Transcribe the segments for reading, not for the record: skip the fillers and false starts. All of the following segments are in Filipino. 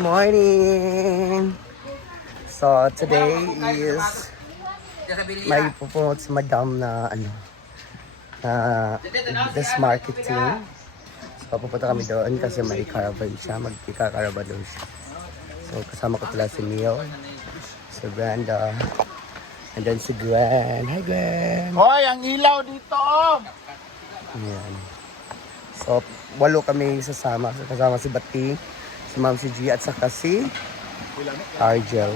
morning! So, today is may pupunot si Madam na this marketing. So, pupunta kami doon kasi may caravan siya. Magkika-caravan doon siya. So, kasama ko pala si Neil, si Brenda, and then si Gwen. Hi, Gwen! Hoy, ang ilaw dito! Ayan. So, 8 kami sasama. So, kasama si Bati, si Ma'am si G, at saka si Argel.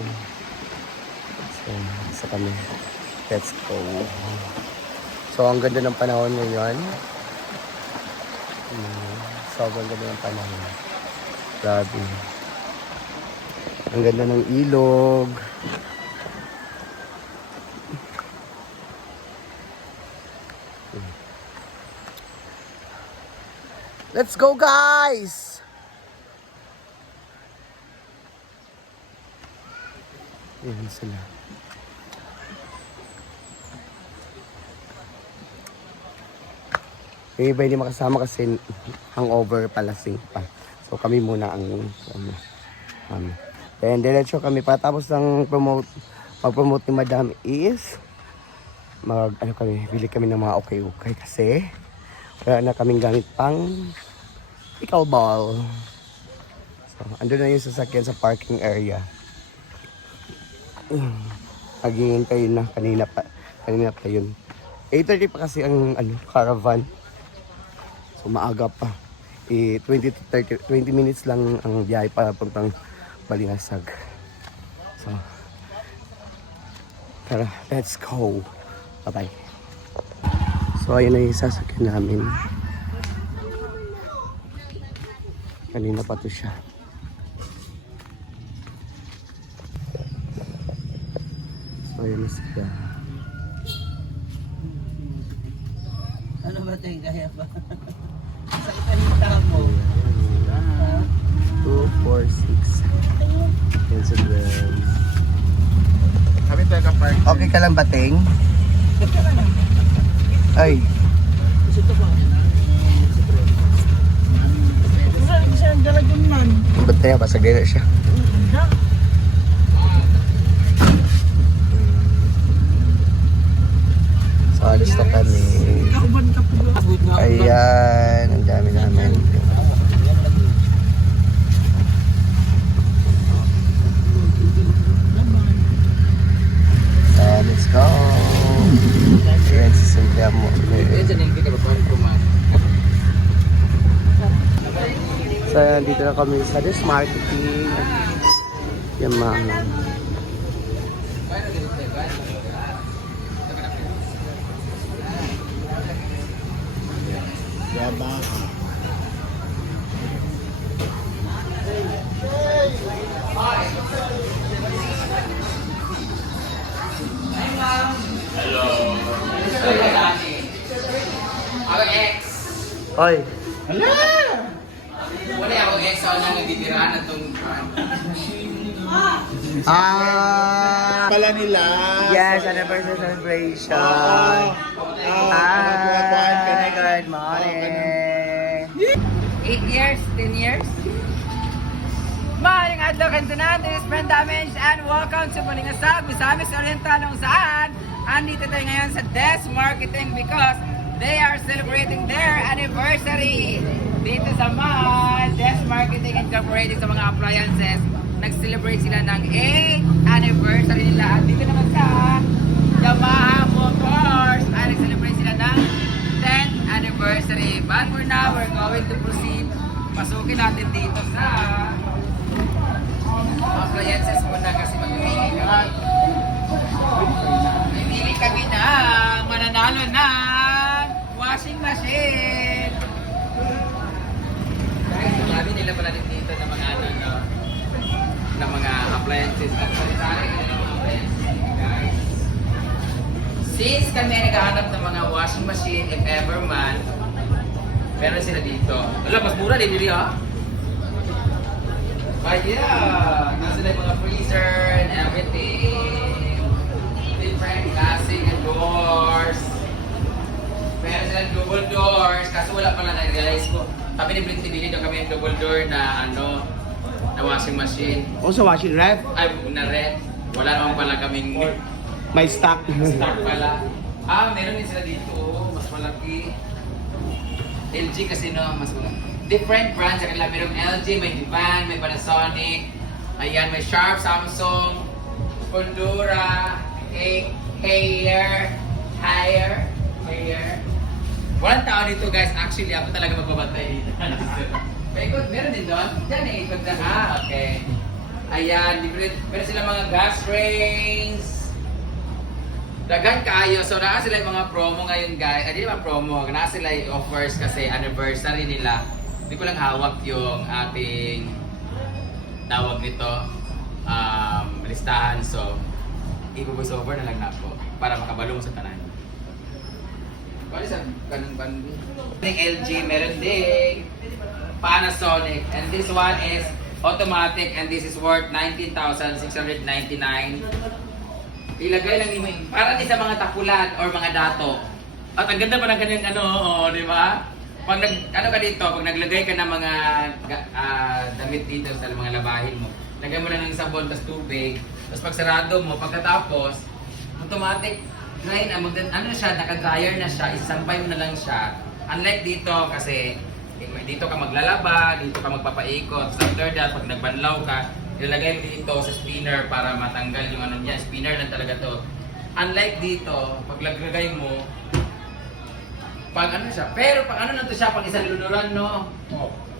So kami. Let's go. So, ang ganda ng panahon ngayon. Sobrang ganda ng panahon. Grabe. Ang ganda ng ilog. Let's go, guys! Ayan sila. Yung iba hindi makasama kasi hangover palasing pa. So kami muna ang then diretso kami patapos ng mag-promote ni Madam is bili kami ng mga okay kasi wala na kaming gamit pang pickleball. So andun na yung sasakyan sa parking area. Naghihintay na kanina pa yun. 8:30 pa kasi ang caravan. So maaga pa. 20 minutes lang ang biyahe para puntang Balingasag. So tara, let's go. Bye-bye. So ayun na yung sasakyan namin. Kanina pa to siya. So ayun na siya. Ano ba ito yung kaya pa? Sa itanita mo. 2, 4, 6. Instagram. Kami tayo ka-park. Okay ka lang, Bating? Ay. Isa ang dalagan man. Ba't tayo? Pasagay na siya. So, alis na kami. Ayan, ang dami namin. So, let's go. Ayan, si Cynthia mo. So, ayan, dito na kami sa this marketing. Yan, ma'am. Hello. Ako ex. Hoy. Hala! Wala ako ex ako nang nagtitirahan na itong Pala nila. Yes, anniversary celebration. Hi. Good morning. 8 years, 10 years. Maayong adlaw kanto natin, friend damage, and welcome to Balingasag, Misamis Oriental, kung saan andito tayo ngayon sa Des Marketing because they are celebrating their anniversary. Dito sa mall, Des Marketing Incorporated sa mga appliances, nag-celebrate sila ng 8th anniversary nila. At dito naman sa Yamaha Motors, ay nag-celebrate sila ng 10th anniversary. But for now, we're going to proceed. Pasukin natin dito sa appliances muna kasi mamimili kami. Mamimili kami na mananalo ng washing machine. Guys, marami nila pala dito ng mga ng mga appliances. Nagsalitarin nila ng mga appliances, guys. Since kami naghahanap ng mga washing machine, if ever man, meron sila dito. Wala, mas mura din dito, ha? But yeah, nasa na yung mga freezer and everything. Different classic and doors. Meron silang double doors. Kaso wala pala na-realize ko. Kami ni Blinty, bili daw kami yung double door na washing machine. O sa washing ref, Ay, na red. Wala naman pala kaming may stock. stock pala. Meron din sila dito. Mas malaki. LG kasi no, mas malaki. Different brands sa kanila. Merong LG, may Divan, may Panasonic. Ayan, may Sharp, Samsung, Fundura, Haier. Walang tao dito guys. Actually, ako talaga magbabantay dito. Paikot, meron din doon? Diyan eh, ikot na. Okay. Ayan, meron sila mga gas rings. Dagan kaayo. So, naa sila yung mga promo ngayon guys. Hindi naman promo. Naa sila yung offers kasi anniversary nila. Hindi ko lang hawak yung ating tawag nito. Listahan. So, i-voice over na lang na po para makabalong sa tanan. Kali sa kanang LG, meron din Panasonic, and this one is automatic and this is worth 19,699. Ilagay lang mo para din sa mga tapulan or mga dato. At ang ganda pa ng kanyang di ba? Pag ka dito, pag naglagay ka ng mga damit dito sa mga labahin mo, lagay mo lang ng sabon tas tubig, tapos pag sarado mo, pagkatapos, automatic ngayon, siya, naka-dryer na siya, isasampay mo na lang siya. Unlike dito, kasi dito ka maglalaba, dito ka magpapaikot. So after that, pag nagbanlaw ka, ilalagay mo dito sa spinner para matanggal yung ano niya. Spinner lang talaga to. Unlike dito, pag lagay mo, pag siya. Pero pag na to siya, pag isang luluran, no?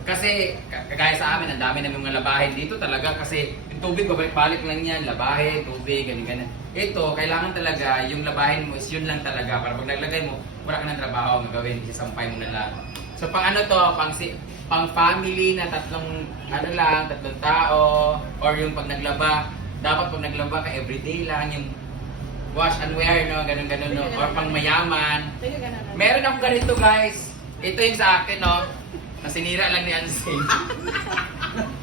Kasi, kagaya sa amin, ang dami namin mga labahin dito talaga kasi yung tubig, babalik-balik lang yan, labahin, tubig, ganyan. Ito, kailangan talaga, yung labahin mo is yun lang talaga. Para pag naglagay mo, wala ka ng trabaho ang gagawin, isasampay mo na lang. So, pang pang family na tatlong tao, or yung pag naglaba, dapat pag naglaba ka, everyday lang, yung wash and wear, no? Ganun, no? Or pang mayaman. Meron ako ganito, guys. Ito yung sa akin, no? Nasinira lang ni Ansel.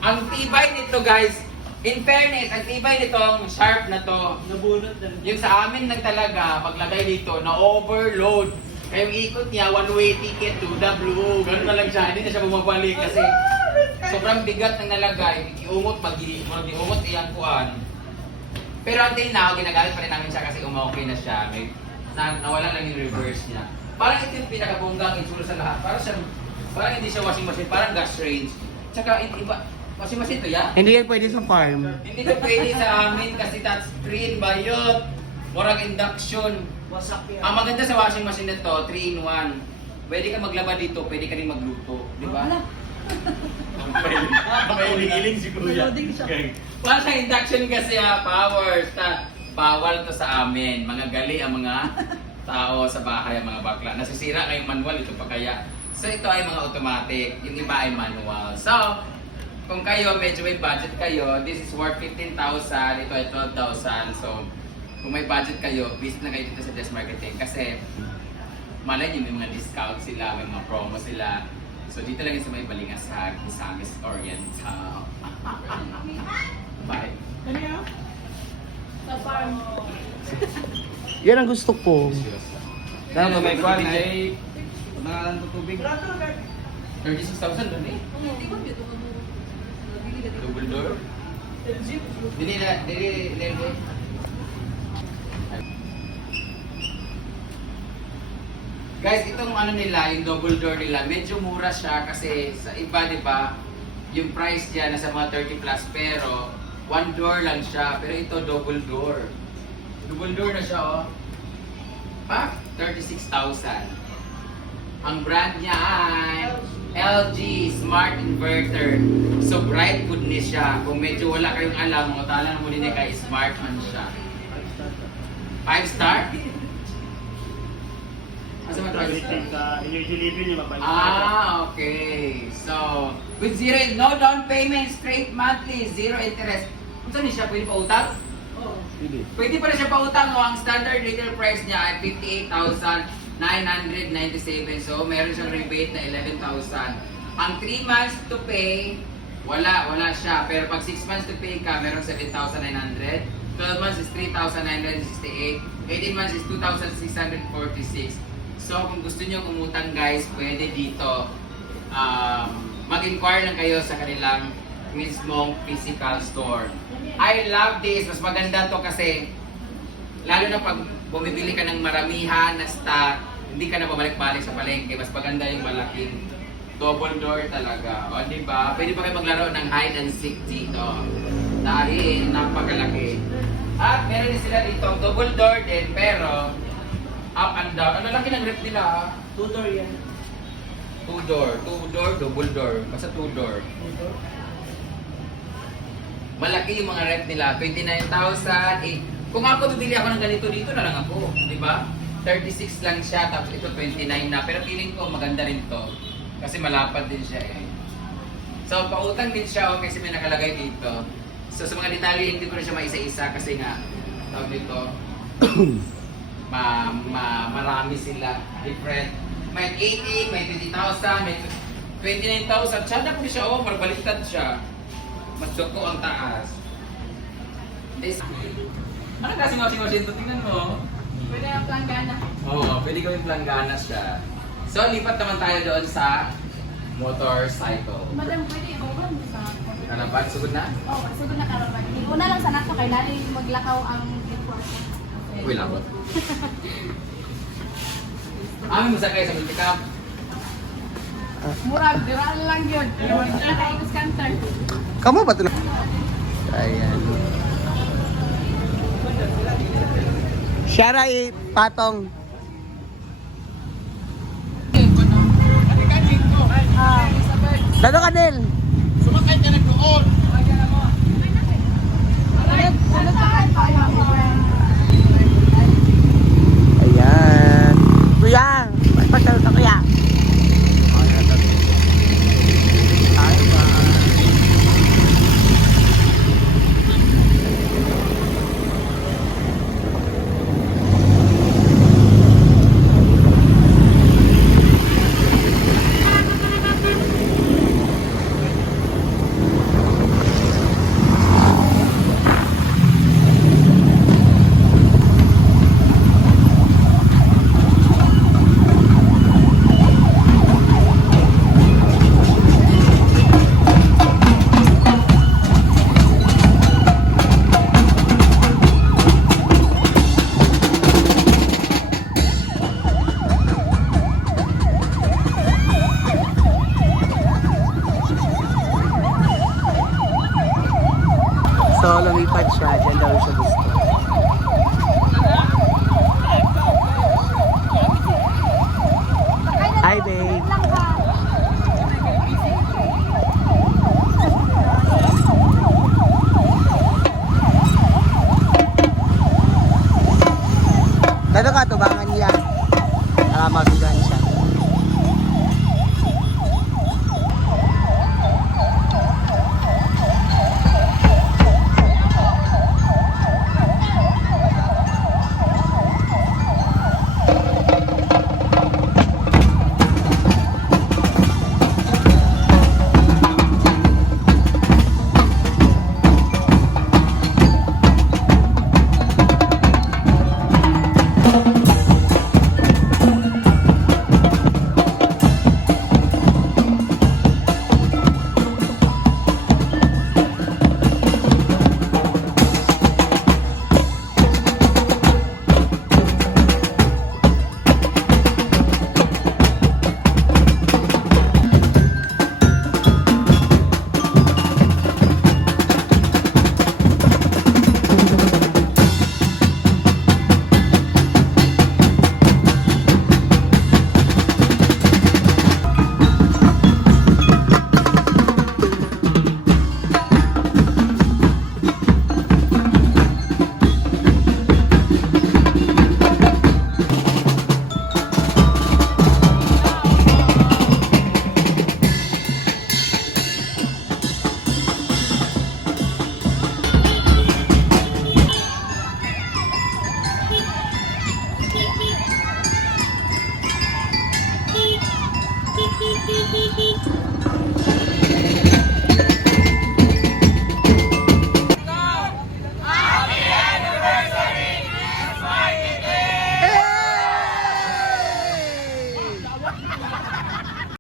Ang tibay nito, guys. In fairness, ang tibay nitong Sharp na to. Nabunot na. Yung sa amin lang talaga, paglagay dito, na-overload. Kaya yung ikot niya, one-way ticket to WO. Ganun na lang siya. Hindi na siya bumabalik kasi sobrang bigat ng nalagay. Iumot, mag-iumot iyang kuan. Pero until now, ginagamit pa rin namin siya kasi okay na siya. Nawala lang yung reverse niya. Parang ito yung pinakabonggang itsura sa lahat. Parang hindi siya washing machine, parang gas range. Tsaka iba, washing machine to ya? Hindi yan pwede sa farm. Hindi to pwede sa amin kasi touchscreen ba yun? Murang induction. Ang maganda sa washing machine na to, 3-in-1. Pwede ka maglaba dito, pwede ka rin magluto. Di ba? May iling si Kuya. Wala siyang induction kasi power. Bawal to sa amin. Mga gali ang mga tao sa bahay, ang mga bakla. Nasisira ngayong manual, ito pa kaya. So ito ay mga automatic, yung iba ay manual. So, kung kayo medyo may budget kayo, this is worth 15,000, ito ay 12,000. So, kung may budget kayo, visit na kayo dito sa Des Marketing kasi malay nyo may mga discount sila, may mga promo sila. So dito lang sa may Balingasag, Misamis Oriental. Bye. Sa farm. Yan ang gusto ko. Dahil may kwan ay nangalan ng tubig. 36,000 doon eh. Double door. Dili. Guys, itong nila, yung double door nila, medyo mura siya kasi sa iba, di ba, yung price niya nasa mga 30 plus pero one door lang siya. Pero ito double door. Double door na siya, oh. 36,000. Ang brand niya ay LG Smart Inverter. So bright good ni siya. Kung medyo wala kayong alam, tala na mo din kay smart man siya. 5 star? Asa man Energy level niya mabalik. okay. So, with no down payment, straight monthly, zero interest. Kung saan siya pwede pa utang? Pwede pa rin siya pautang. Ang standard retail price niya ay 58,997. So, meron siyang rebate na 11,000. Ang 3 months to pay, wala siya. Pero pag 6 months to pay ka, meron 7,900. 12 months is 3,968. 18 months is 2,646. So, kung gusto niyo umutang guys, pwede dito. Mag-inquire lang kayo sa kanilang mismong physical store. I love this. Mas maganda to kasi lalo na pag bumibili ka ng maramihan na stock, hindi ka na bumalik-balik sa palengke. Mas maganda yung malaking double door talaga. O, di ba? Pwede pa kayo maglaro ng hide and seek dito. Dahil napakalaki. At meron din sila dito double door din, pero up and down. Ano laki ng rep nila? Ah? 2 door yan. Two door, double door. Basta 2 door. Malaki yung mga rep nila. 29,000. Eh, kung ako bibili ako ng ganito, dito na lang ako. Di ba? 36 lang siya, tapos ito 29 na. Pero feeling ko maganda rin to. Kasi malapad din siya eh. So, pautang din siya kasi may nakalagay dito. So, sa mga detalye, hindi ko na siya maisa-isa kasi nga, tawag dito, marami sila. Different. May 80, may 20,000, may 29,000. Tsada po siya, oh, marbaliktad siya. Mas ko ang taas. This, ano kasi washing to? Tingnan mo. Pwede ang planggana. Oo, pwede gawing planggana siya. So, lipat naman tayo doon sa motorcycle. Madam, pwede i-open mo sa... Kalaban, sugod na? Oo, siguro na karaban. Una lang sa nato kay Lali maglakaw ang report. Uy, labot. Amin mo sa kayo sa multicam. Murag, diraan lang yun. Wala ka ikos counter. Kamu ba ito? Ayan. Shara patong. Dado ka din. Sumakay ka na doon. Ayan. Kuya, pasal sa kuya. So, lumipad siya. Diyan daw siya gusto. Hi, babe. Dado ka to ba?